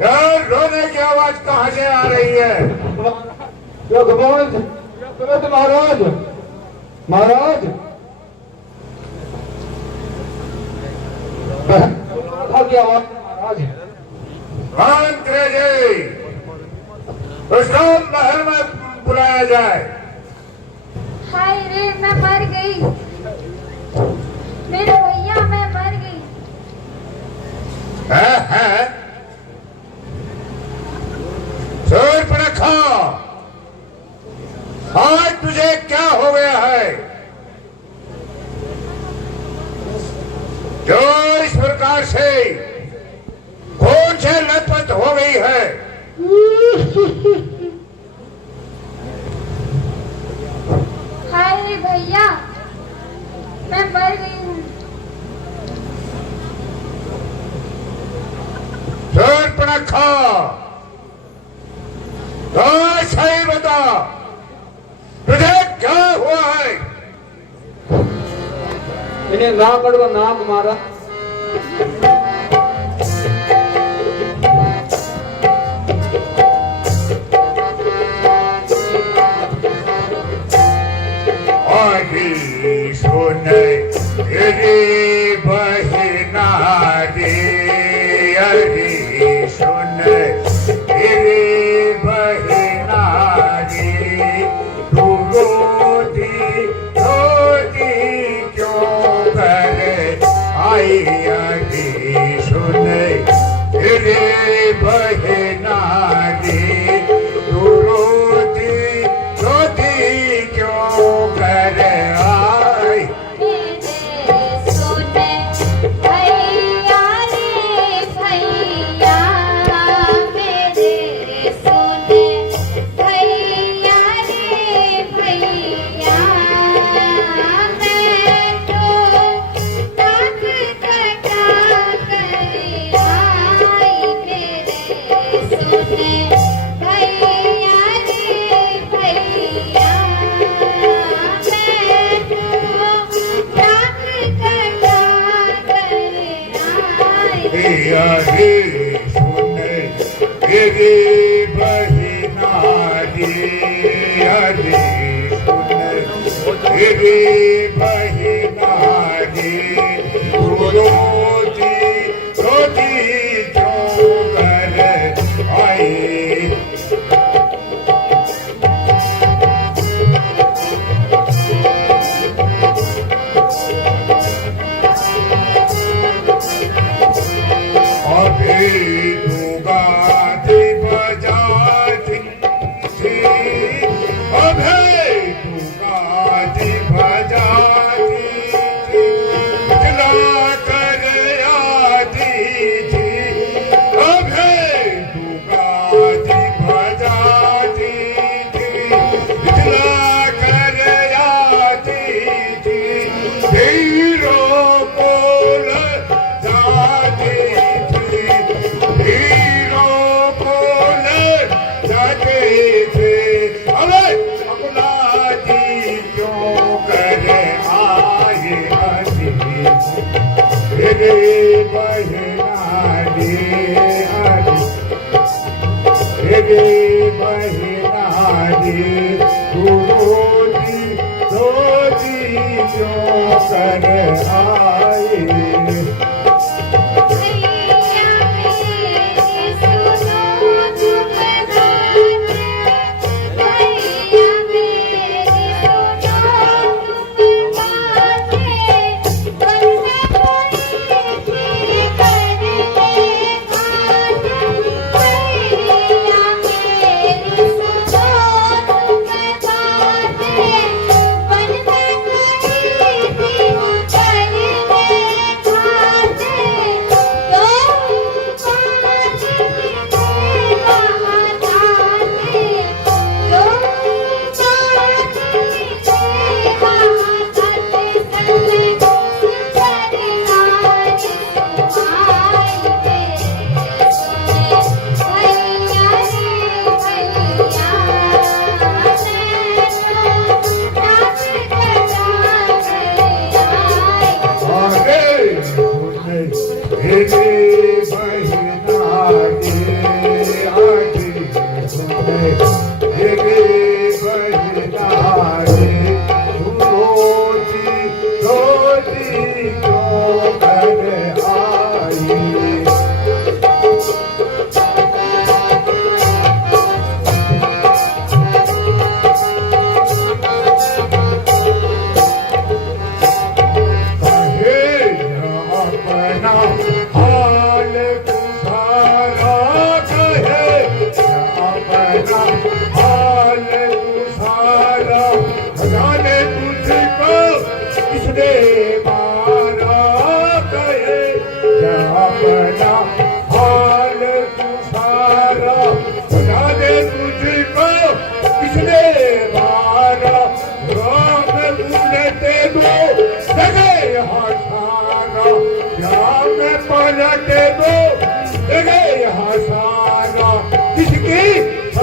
यार रोने की आवाज कहाँ से आ रही है? महाराज महाराज उसको महल में बुलाया जाए। हाय रे, मैं मर गई। मेरे भैया, मैं मर गई। है सूर्पणखा, आज तुझे क्या हो गया है जो इस प्रकार से खून से लथपथ हो गई है? हाय रे भैया, मैं मर गई हूँ। सूर्पणखा, तो सही बता, तुझे क्या हुआ है? इन्हें नाक कड़वा नाक मारा। सुन तेरी बहिना रे, अरे सुन तेरी बहिना रे, तू रोती रोती क्यों कर आई? अरे सुन तेरी बहिना रे, तू रोती रोती क्यों कर आई? तेरी बहिना रे, अरे सुन तेरी बहिना रे, तू रोती रोती क्यों कर आई?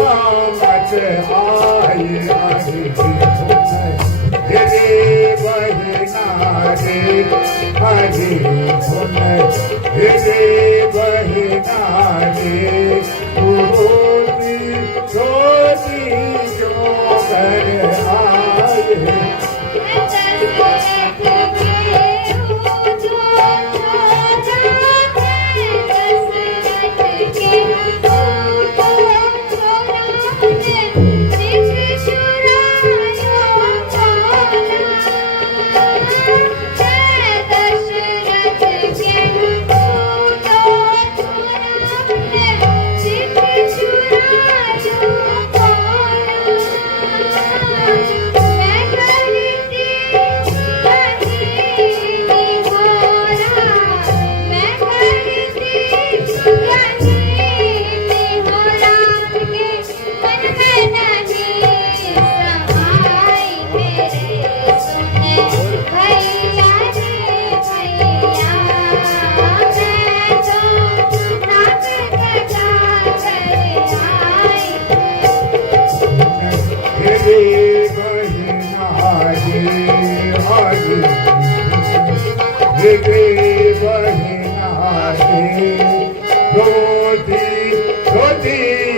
मत आई आई रे बहिना रे हरी धुन रे बहिना रे ज्योति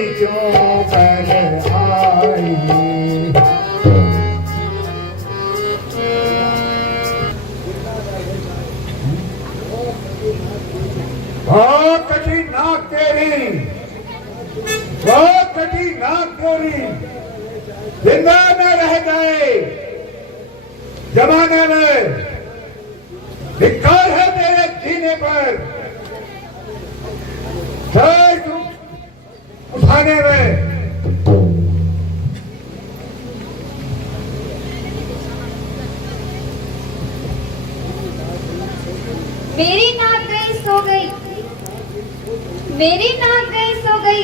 जो कर आए बहुत कठी नाक तेरी जिंदा न रह गए जमाने में धिक्कार है तेरे जीने पर सर उठाने में मेरी नाक गई सो गई, मेरी नाक गई सो गई,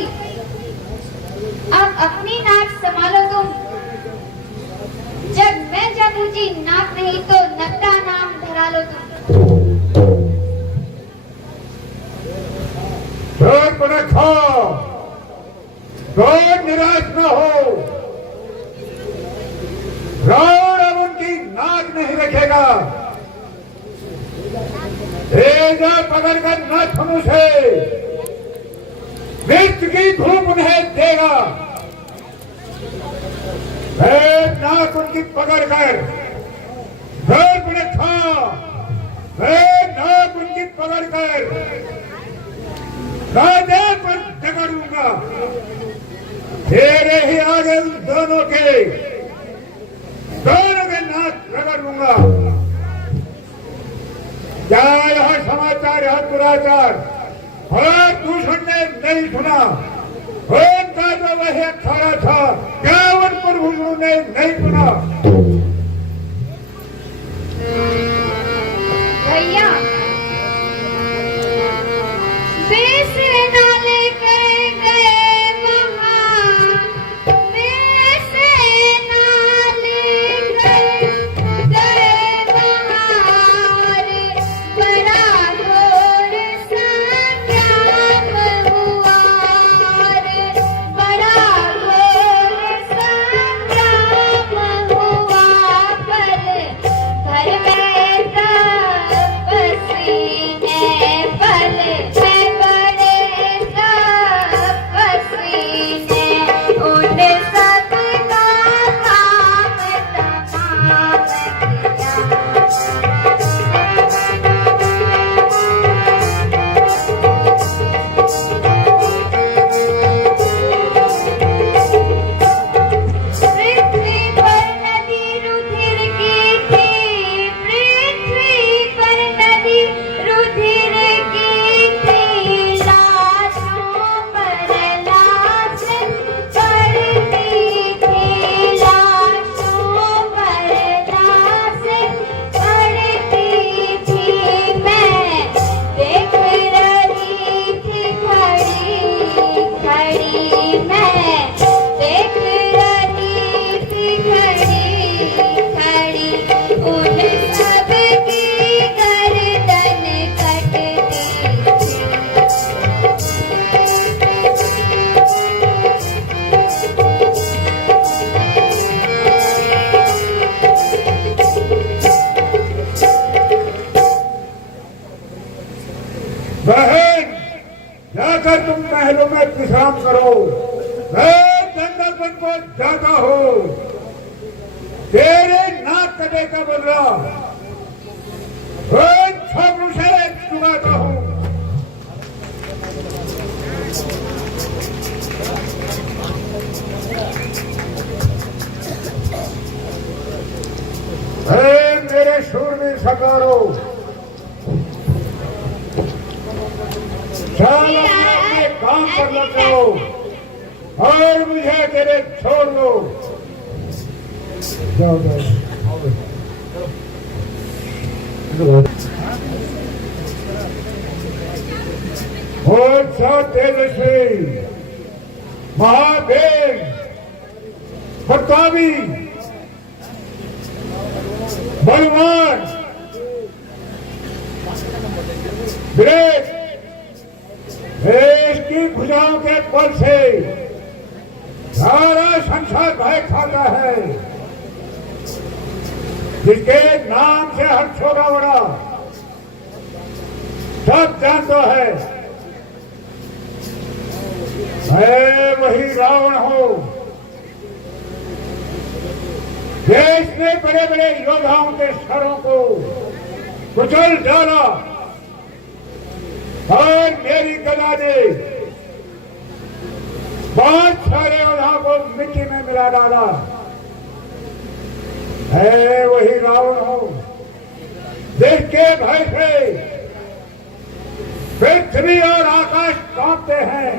अब अपनी नाक संभालो तुम। जब मैं मुझे नाक नहीं तो नक्का नाम धरा लो तुम। को न खाओ, निराश न हो। रावण अब उनकी नाक नहीं रखेगा, पकड़कर नाखूनों से मृत्यु की धूप उन्हें देगा। नाक उनकी पकड़कर नाक उनकी पकड़कर राजा पर जगड़ूंगा। तेरे ही आगे उन दोनों के नाक रगड़ूंगा। क्या यह समाचार यह दुराचार और दूषण ने नहीं सुना? उनका जो वह अखाड़ा था क्या उन पुरुषों ने नहीं सुना? भैया बेस डाले गए वहाँ, बेस डाले गए वहाँ रे, बड़ा घोर संग्राम हुआ। मैं जंगल बन को जाता हूँ, तेरे नाक कटे का बदला छापू से चुकाता हूँ। मेरे शूरवीर सरदारों, चल अपने काम पर लग जाओ और मुझे तेरे छोड़ दो। जाओ तेजस्वी, महादेव, प्रतापी, बलवान, ब्रेक, देश की भुजाओं के बल से सारा संसार भय खाता है, जिसके नाम से हर छोटा बड़ा सब जानता है। मैं वही रावण हूं, देश ने बड़े बड़े योद्धाओं के सरों को कुचल डाला और मेरी गदा ने बहुत सारे योद्धाओं को मिट्टी में मिला डाला। मैं वही रावण हूं, देश के भय से पृथ्वी और आकाश कांपते हैं,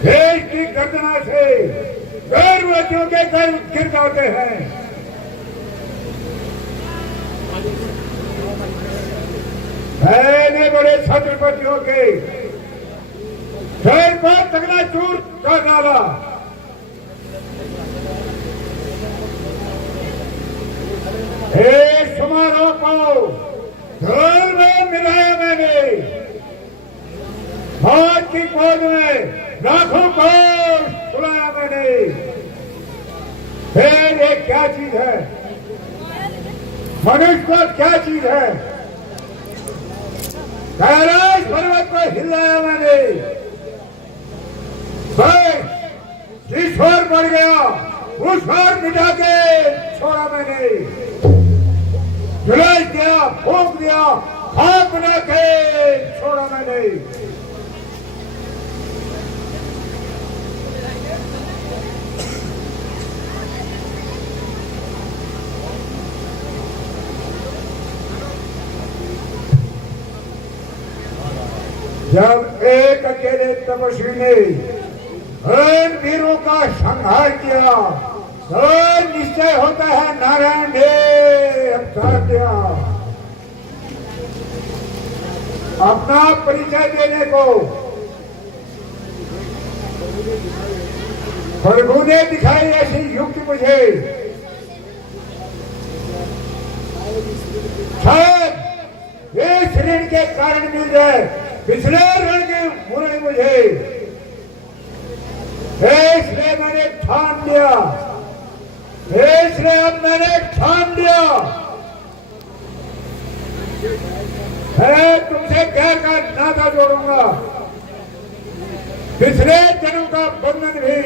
देश की गर्जना से गर्भवतियों के घर गिर जाते हैं। मैंने बड़े छत्रपतियों के सिर पर तगड़ा चूर कर डाला। इस समारोह को ढोल में मिलाया मैंने, मौत की गोद में लाखों को सुनाया मैंने। फिर ये क्या चीज है, मनुष्य को क्या चीज है? कैलाश पर्वत को हिलाया मैंने, जिस ओर बढ़ गया उस ओर मिटा के छोड़ा मैंने, जुलाई दिया, फूंक दिया, खाक बना के छोड़ा मैंने। जब एक अकेले तपस्वी ने उन वीरों का संहार किया तो निश्चय होता है नारायण ने अवतार दिया। अपना परिचय देने को प्रभु ने दिखाई ऐसी युक्ति मुझे, शायद इस ऋण के कारण मिल जाए, पिछले ऋण की मुरली मुझे, इसलिए मैंने ठान लिया, इसलिए अब मैंने ठान लिया मैं तुमसे प्यार का नाता जोड़ूंगा, पिछले जन्म का बंधन भी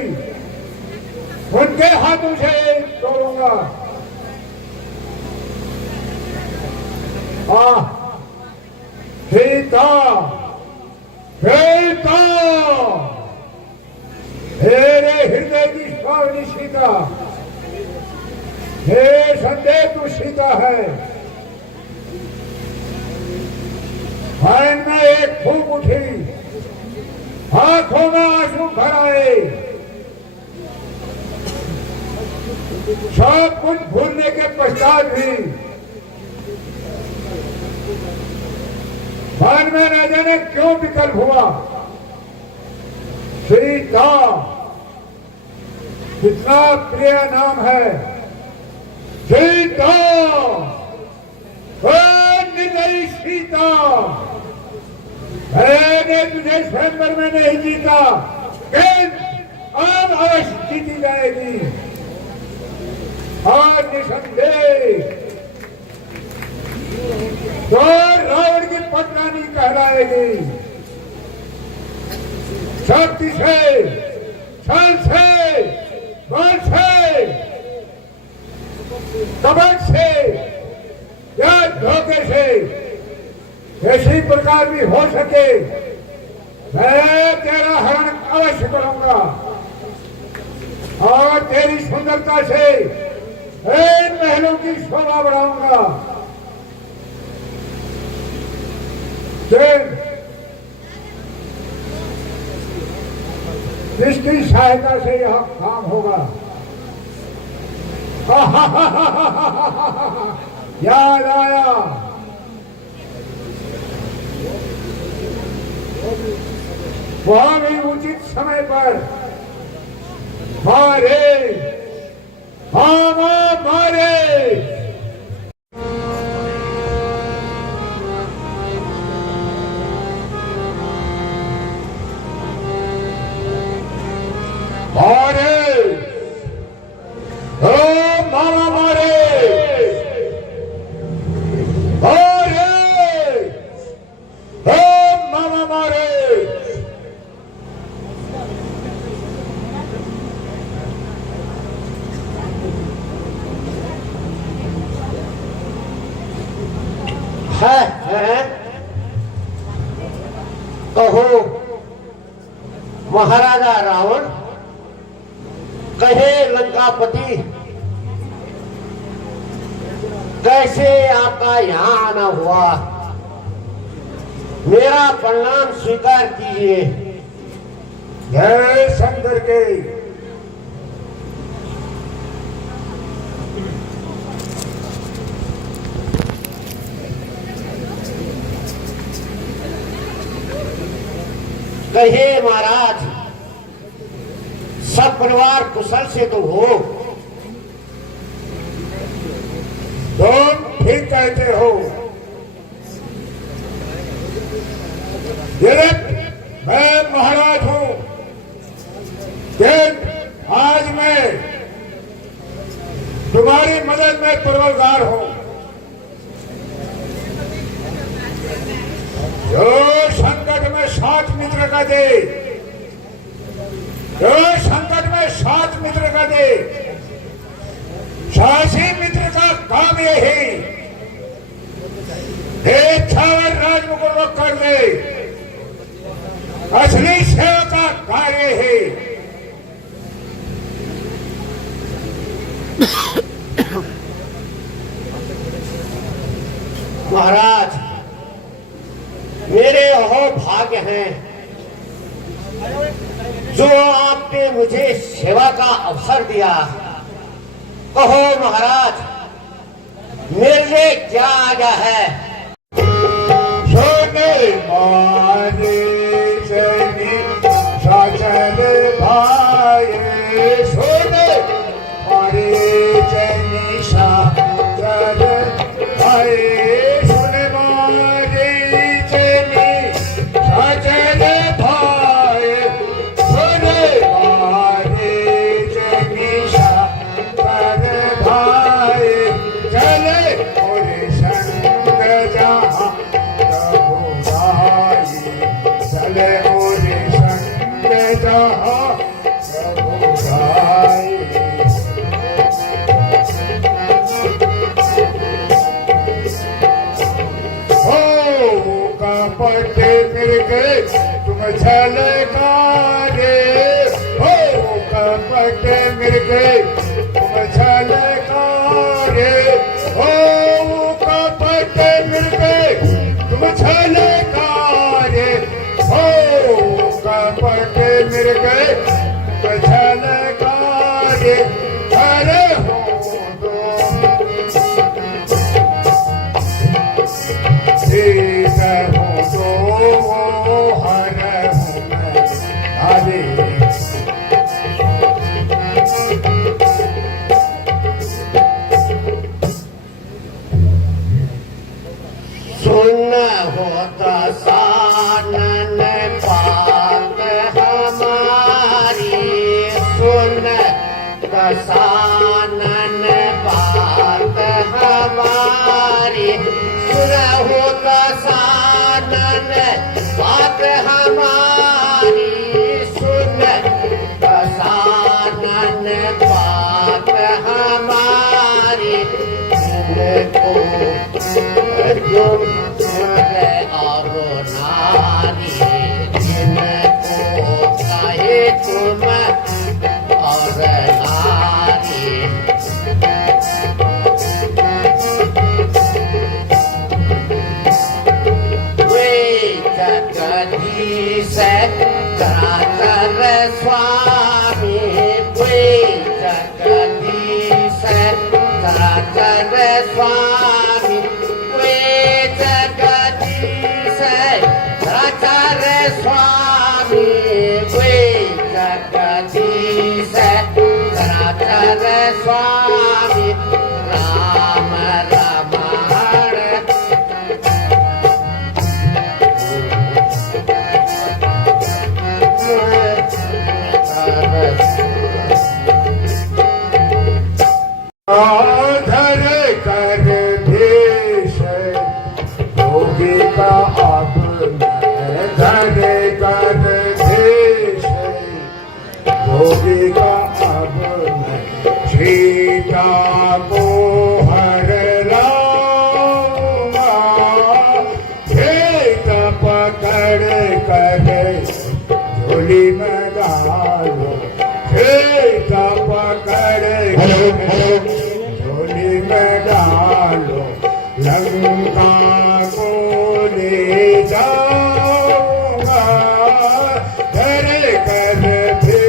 उनके हाथों से तोड़ूंगा। सीता, सीता, मेरे हृदय की स्वावनी सीता, हे संदेह तू सीता है। मन में एक फूंक उठी, आंखों में आंसू भर आए, सब कुछ भूलने के पश्चात भी मन में न जाने क्यों विकल्प हुआ। सीता कितना प्रिय नाम है, सीता, निर्दयी सीता, मैंने तुझे स्वयंवर में नहीं जीता, अब अवश्य जीती जाएगी। और निसंदेह तो रावण की पटरानी कहलाएगी। शक्ति से, छल से, बल से, कपट से या धोखे से किसी प्रकार भी हो सके मैं तेरा हरण अवश्य करूंगा और तेरी सुंदरता से इन महलों की शोभा बढ़ाऊंगा। जिसकी सहायता से यह काम होगा। याद आया, वहां भी उचित समय पर मारे, हाँ मारे। मारे, ओ मामा मारे, मारे, ओ मामा मारे। है कहो महाराजा रावण, कहे लंकापति, कैसे आपका यहाँ आना हुआ? मेरा प्रणाम स्वीकार कीजिए। जय शंकर के। कहे महाराज, सब परिवार कुशल से तो हो? तुम ठीक कहते हो। मैं महाराज हूं, आज मैं तुम्हारी मदद में परवरगार हूं। जो संकट में साथ मित्र का दे, जो संकट में साथ मित्र का दे, साहसी मित्र का काम यही छावर राजमुकुट कर दे, असली सेवा का कार्य है। महाराज, मेरे अहो भाग्य हैं जो आपने मुझे सेवा का अवसर दिया। कहो महाराज, मेरे लिए क्या आज्ञा है? सोने मारे सनी साचर भाई, सोने मारे सनी साचर भाई, सोने मारे सनी साचर भाई, सोने मारे सनी साचर भाई, चले मोरे संग जहाँ चले मोरे संग जहाँ प्रभु भाई। हो कपट मिल गए तुम छलकारे, हो कपट मिल गए तुम छलकारे, हो कपट मिल गए तुम छलकारे, हो कपट मिल गए तुम छलकारे। अरे हो ठीक हो तो हर हरे। सुन होता सानन बात हमारी, सुन दसानन बात हमारी, सुन होता सानन बात हमारी, और नारी जिनको चाहे तुम और नारी वे जगदीश कराकर स्वामी वे जगदीश कराकर स्वामी वे जगदीश कराकर स्वामी वे जगदीश कराकर स्वामी राम रमण आधर कर देश योगी का अब मैं धर कर देश योगी का अब मैं सीता को हर लाऊंगा खेत पकड़ कर झोली में डालो खेत पकड़ झोली में डालो लंका को ले जाऊंगा कर कर दे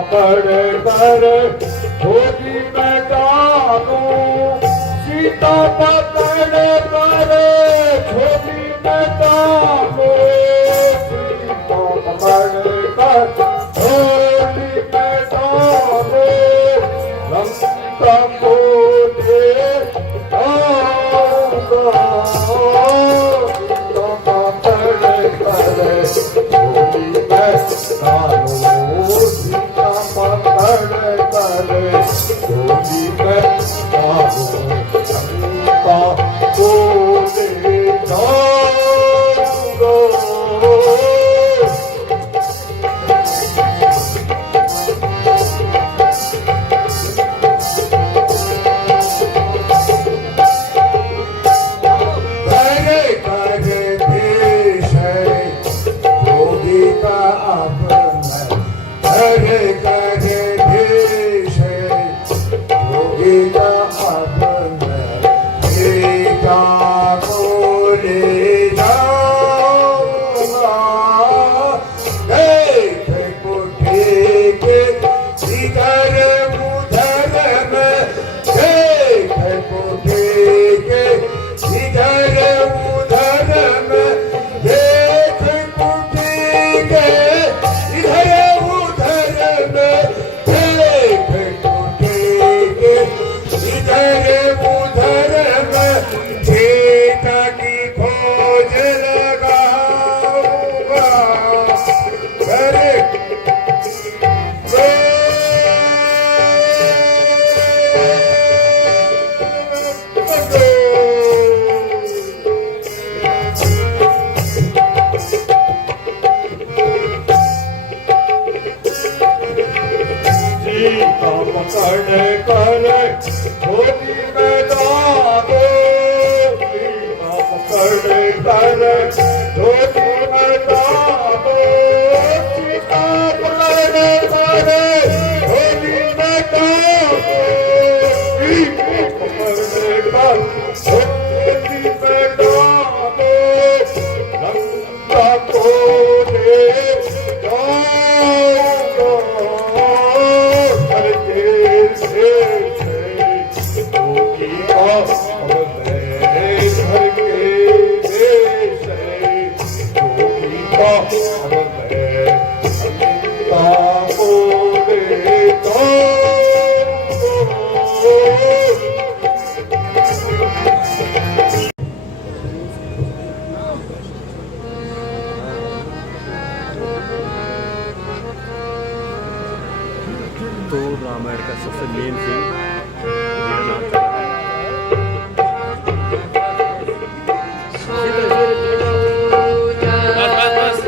पकड़ कर धोती में डालो सीता पकड़ कर धोती में डालो सीता पकड़ कर धोती में डालो सीता पकड़ कर धोती में डालो लंका को दे सबसे मेन थिंग मेरा नाम चल रहा है। बस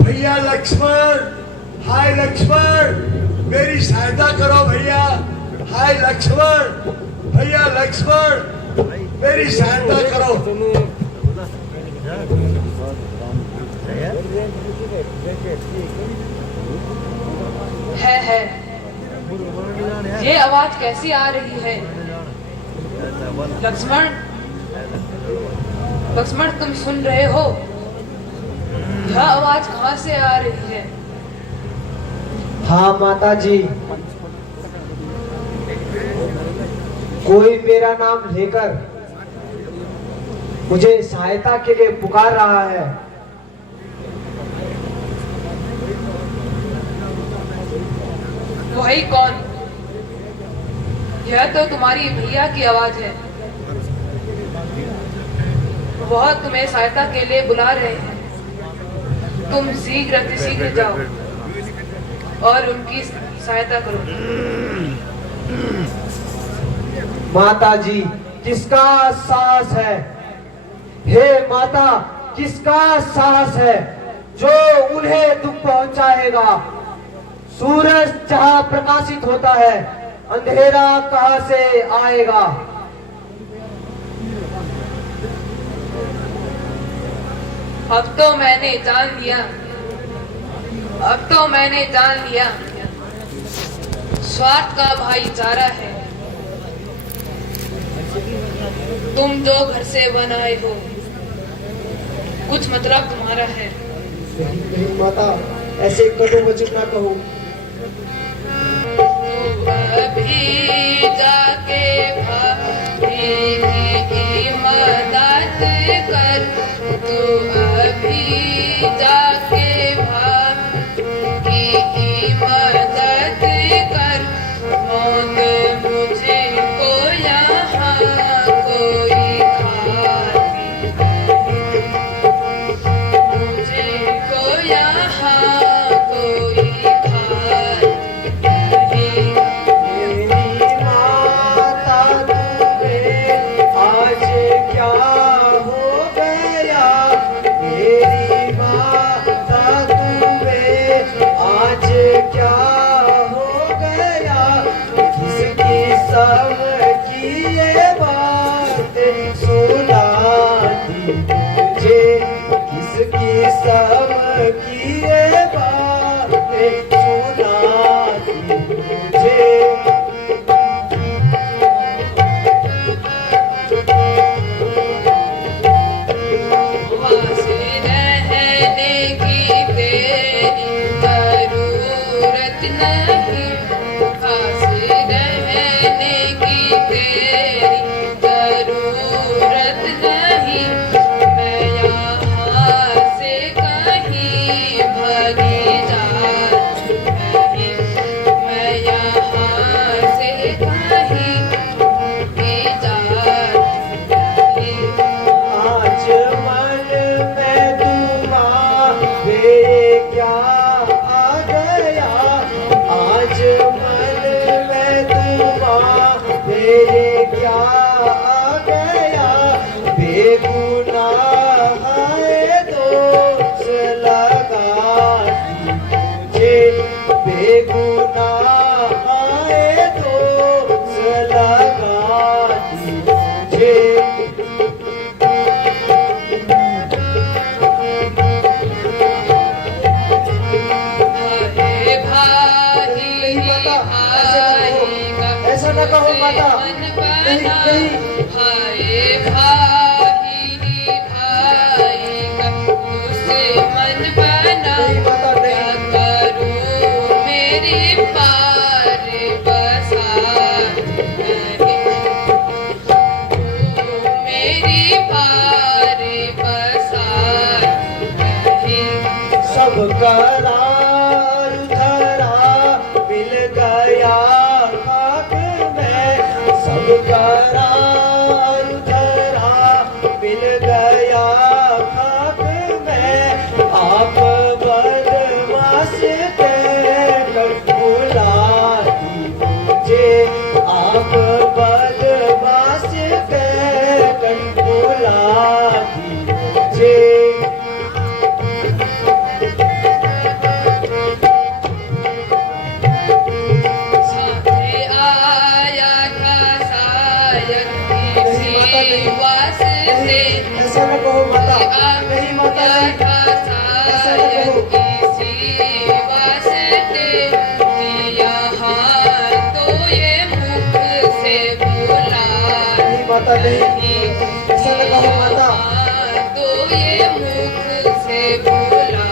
भैया लक्ष्मण, हाय लक्ष्मण, मेरी सहायता करो भैया। हाय लक्ष्मण, भैया लक्ष्मण, मेरी सहायता करो। है ये आवाज कैसी आ रही है? लक्ष्मण, लक्ष्मण तुम सुन रहे हो? यह आवाज कहाँ से आ रही है? हाँ माता जी, कोई मेरा नाम लेकर मुझे सहायता के लिए पुकार रहा है। वही कौन? यह तो तुम्हारी भैया की आवाज है। वह तुम्हें सहायता के लिए बुला रहे हैं। तुम शीघ्र अतिशीघ्र जाओ और उनकी सहायता करो। माता जी, किसका साहस है? हे माता, किसका साहस है जो उन्हें दुख पहुंचाएगा? सूरज जहां प्रकाशित होता है, अंधेरा कहां से आएगा? अब तो मैंने जान लिया, अब तो मैंने जान लिया, स्वार्थ का भाईचारा है। तुम जो घर से बन आए हो, कुछ मतलब तुम्हारा है। नहीं माता, ऐसे कदों वचन ना कहो। अभी जाके भाभी की मदद कर, तू अभी जाके भाभी की मदद कर। मौत मुझे को यहाँ कोई खाती मुझे को यहाँ कोई खाती भाई भाई का दुश्मन बना, क्या करूं मेरी पार बसार नहीं, मेरी पार बसार नहीं। सब करार धरा मिल गया खाक में, सब करार धरा मिल गया खाक में। आप बदमाश कहकर बुलाती मुझे, आप बदमाश कहकर बुलाती मुझे। सामने आया था शायद किसी वास्ते, ऐसा न कहो माता, नहीं माता आया नहीं। था शायद किसी वास्ते, किया हाँ तो ये मुख से बुला नहीं माता नहीं, ऐसा न कहो माता। हाँ तो ये मुख से बुला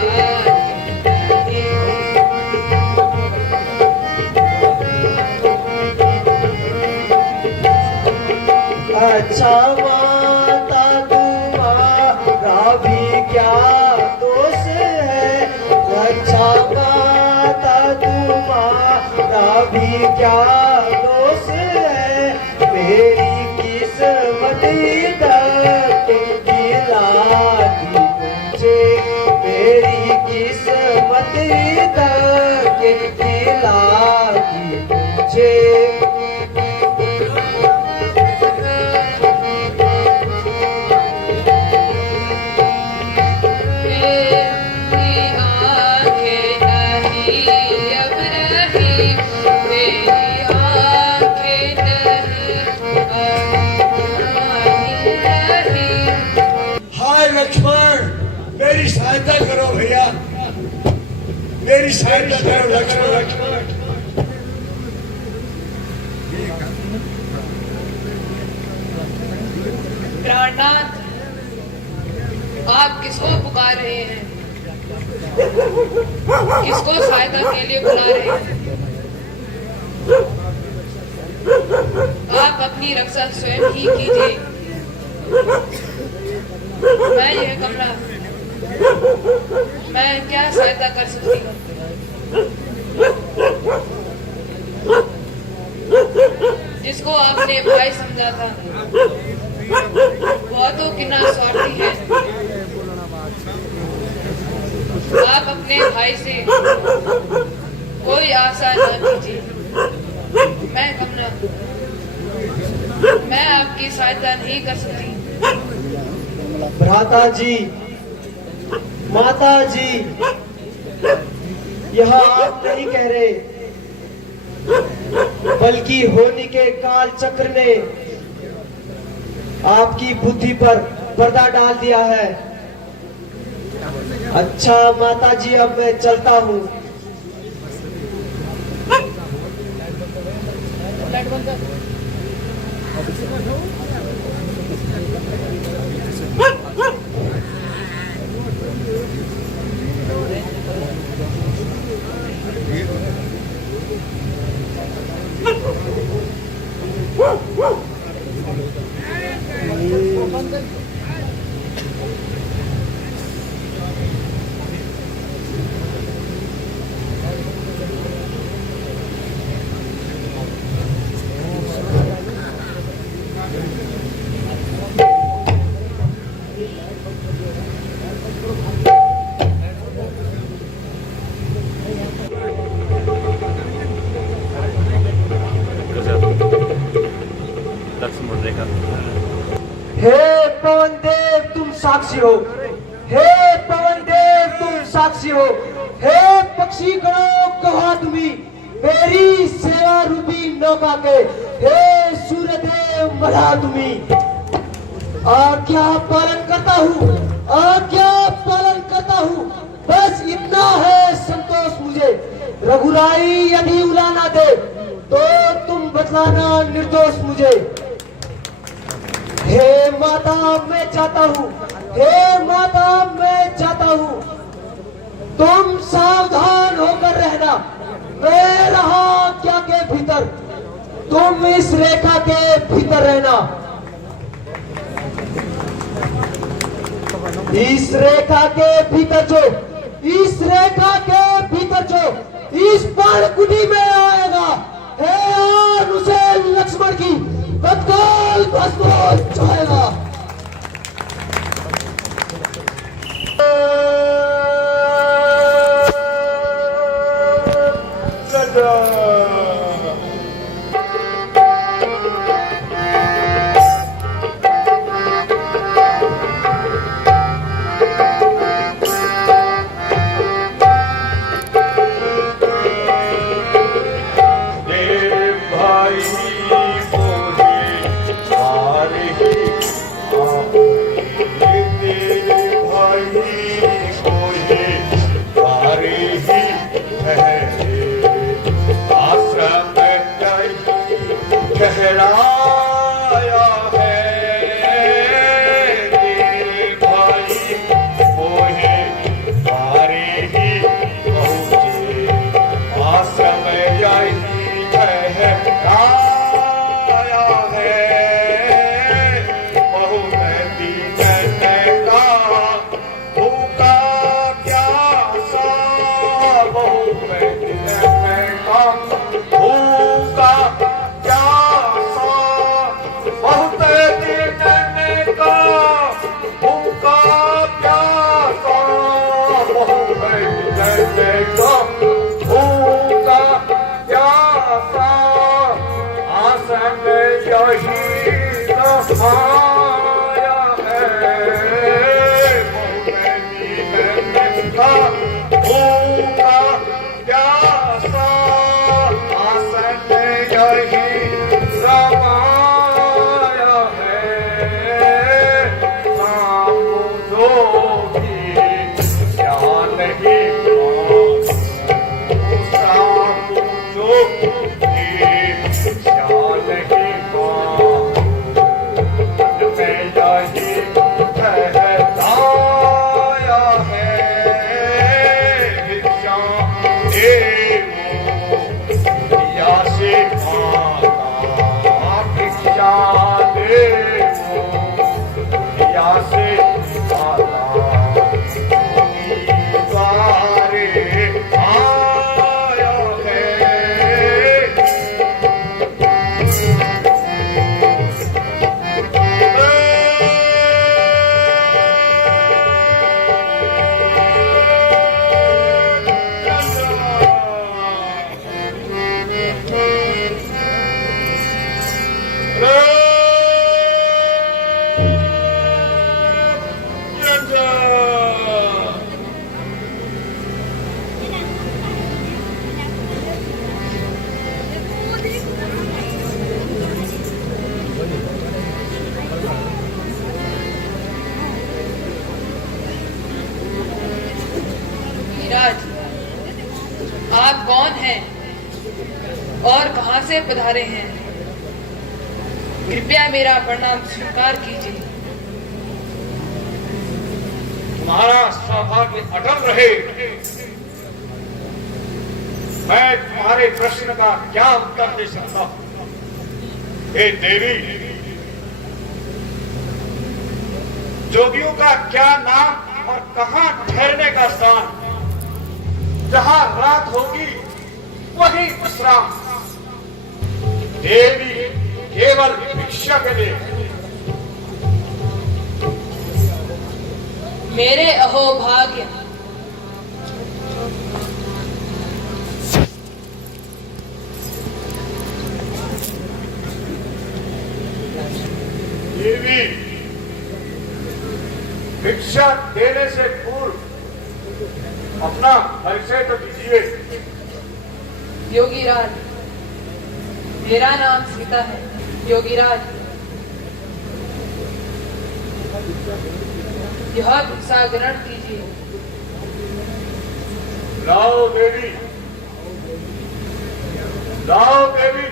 अच्छा माता तुम्हारा भी क्या दोष है, अच्छा माता तुम्हारा भी क्या दोष है। मेरी किस्मत दिलाती मुझे, मेरी किस्मत दिलाती मुझे। मेरी आँखें नहीं अब रही, मेरी आँखें नहीं अब रही। हाय लक्ष्मण, मेरी सहायता करो भैया, मेरी सहायता करो लक्ष्मण। प्राणनाथ, आप किसको पुकार रहे हैं? किसको सहायता के लिए बुला रहे हैं? आप अपनी रक्षा स्वयं ही कीजिए। मैं यह कमला, मैं क्या सहायता कर सकती हूँ? जिसको आपने भाई समझा था वह तो कितना स्वार्थी है। आप अपने भाई से कोई आशा न कीजिए। मैं कमला, मैं आपकी सहायता नहीं कर सकती। भ्राता जी, माता जी, यह आप नहीं कह रहे, बल्कि होनी के काल चक्र ने आपकी बुद्धि पर पर्दा डाल दिया है। अच्छा माता जी, अब मैं चलता हूँ। लक्ष्मण रेखा। हे पवन देव तुम साक्षी हो, हे पवन देव तुम साक्षी हो, हे पक्षी गणों कहा तुम्ही मेरी सेवा रूपी नौका के, हे सूर्य देव मरा तुम्ही। आज्ञा पालन करता हूँ, आज्ञा पालन करता हूँ, बस इतना है संतोष मुझे। रघुराई यदि उलाना दे तो तुम बतलाना निर्दोष मुझे। हे माता मैं चाहता हूँ, हे माता मैं चाहता हूँ, तुम सावधान होकर रहना। मैं रहा क्या के भीतर, तुम इस रेखा के भीतर रहना। इस रेखा के भीतर जो, इस रेखा के भीतर जो इस पर्णकुटी में आएगा, हे और उसे लक्ष्मण की तत्काल भस्म हो जाएगा। आप कौन हैं और कहां से पधारे हैं? कृपया मेरा प्रणाम स्वीकार कीजिए। तुम्हारा सौभाग्य अटल रहे। मैं तुम्हारे प्रश्न का क्या उत्तर दे सकता हूं? हे देवी, जोगियों का क्या नाम और कहां ठहरने का स्थान? जहां रात होगी वहीं विश्राम। देवी केवल भिक्षा के लिए। मेरे अहोभाग्य, देवी भिक्षा देने से पूर्व अपना परिचय तो दीजिए। योगीराज, मेरा नाम सीता है। योगीराज, यह भिक्षा ग्रहण कीजिए। लाओ देवी, लाओ देवी।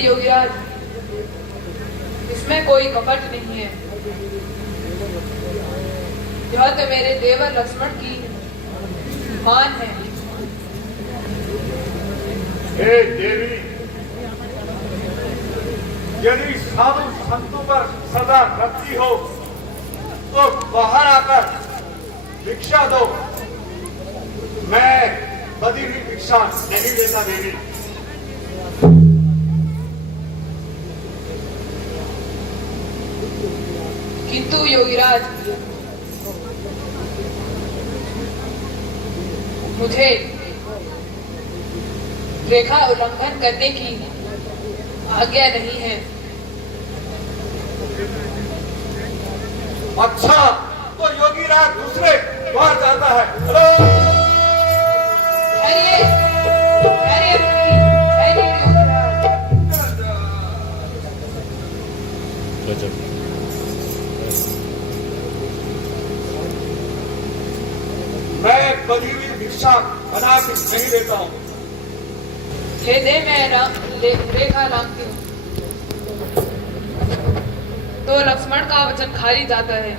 योगीराज, इसमें कोई कपट नहीं है। यह तो मेरे देवर लक्ष्मण की मान है। हे देवी, यदि साधु संतों पर सदा रखती हो तो बाहर आकर भिक्षा दो। मैं बदी हुई भिक्षा नहीं देता देवी। किंतु योगीराज, मुझे रेखा उल्लंघन करने की आज्ञा नहीं है। अच्छा, तो योगीराज दूसरे द्वार जाता है। अरे अरे अरे योगीराज, मैं बदी हुई भिक्षा बना के नहीं देता हूँ। ले दे, मैं रेखा लांघती हूँ तो लक्ष्मण का वचन खाली जाता है।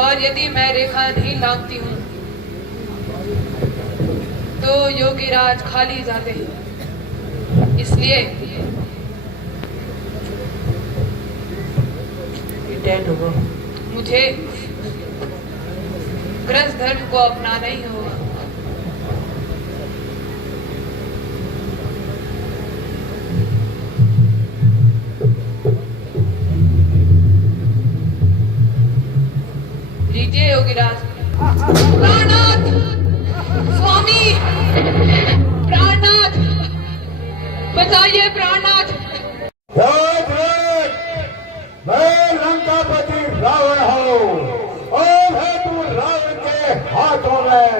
और यदि मैं रेखा नहीं लांघती हूँ तो योगीराज खाली जाते हैं। इसलिए मुझे ग्रस्त धर्म को अपनाना ही होगा। लीजिए योगीराज। प्राणनाथ, स्वामी, प्राणनाथ, बचाइए प्राणनाथ। मैं लंकापति रावण हूँ और है तू रावण के हाथों में।